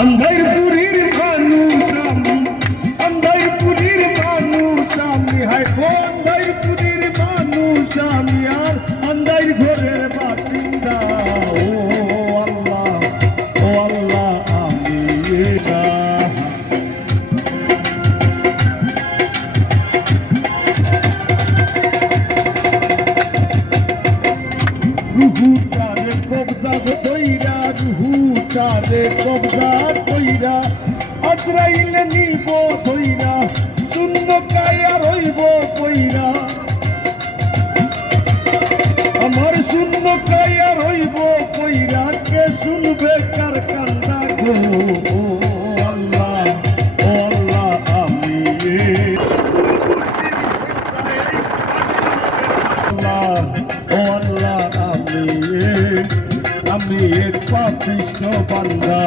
अंधारपुरीर মানুষ আমি, अंधारपुरीर মানুষ আমি, হায় গো अंधारपुरीर মানুষ আমি আর अंधार ঘরের বাসিন্দা। ও আল্লাহ আমি এটা রুহুটারে কবজা কইরা, রুহুটারে কবজা কইরা আজরাইলে নিব কইরা, শূন্য কায়া রইব কইরা, আমার শূন্য কায়া রইব কইরা, কে শুনবে কার কান্দা গো। ও আল্লাহ আমি আমি এক পাপিষ্ঠ বান্দা।